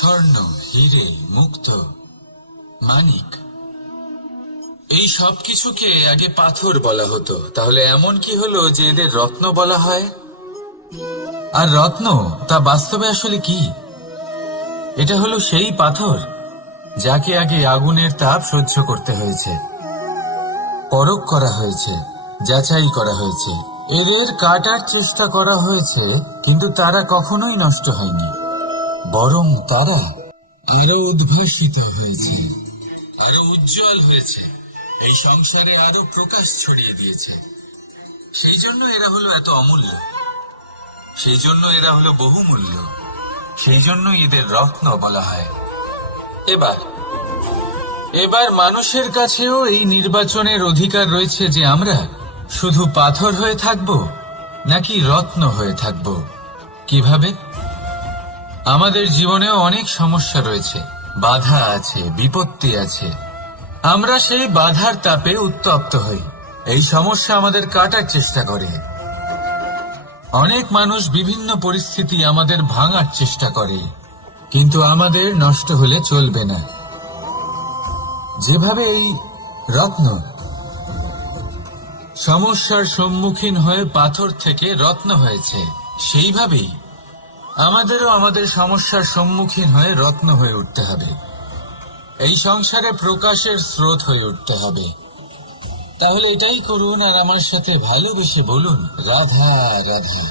স্বর্ণ, হিরে, মুক্ত, মানিক, এই সব কিছুকে আগে পাথর বলা হতো। তাহলে এমন কি হলো যে এদের রত্ন বলা হয়? আর রত্ন তা বাস্তবে আসলে কি? এটা হলো সেই পাথর যাকে আগে আগুনের তাপ সহ্য করতে হয়েছে, পরখ করা হয়েছে, যাচাই করা হয়েছে, এদের কাটার চেষ্টা করা হয়েছে, কিন্তু তারা কখনোই নষ্ট হয়নি, বরং তারা আরো উদ্ভাসিত হয়েছে, আরো উজ্জ্বল হয়েছে, এই সংসারে আরো প্রকাশ ছড়িয়ে দিয়েছে। সেই জন্য এরা হলো এত অমূল্য, সেই জন্য এরা হলো বহুমূল্য, সেই জন্য এদের রত্ন বলা হয়। এবার মানুষের কাছেও এই নির্বাচনের অধিকার রয়েছে যে আমরা শুধু পাথর হয়ে থাকব নাকি রত্ন হয়ে থাকব। কিভাবে? আমাদের জীবনেও অনেক সমস্যা রয়েছে, বাধা আছে, বিপত্তি আছে। আমরা সেই বাধার তাপে উত্তপ্ত হই, এই সমস্যা আমাদের কাটার চেষ্টা করে। অনেক মানুষ বিভিন্ন পরিস্থিতি আমাদের ভাঙার চেষ্টা করে, কিন্তু আমাদের নষ্ট হলে চলবে না। যেভাবে এই রত্ন সমস্যার সম্মুখীন হয়ে পাথর থেকে রত্ন হয়েছে, সেইভাবেই আমাদেরও আমাদের সমস্যার সম্মুখীন হয়ে রত্ন হয়ে উঠতে হবে, এই সংসারে প্রকাশের স্রোত হয়ে উঠতে হবে। তাহলে এটাই করুন আর আমার সাথে ভালোবেসে বলুন, রাধা রাধা।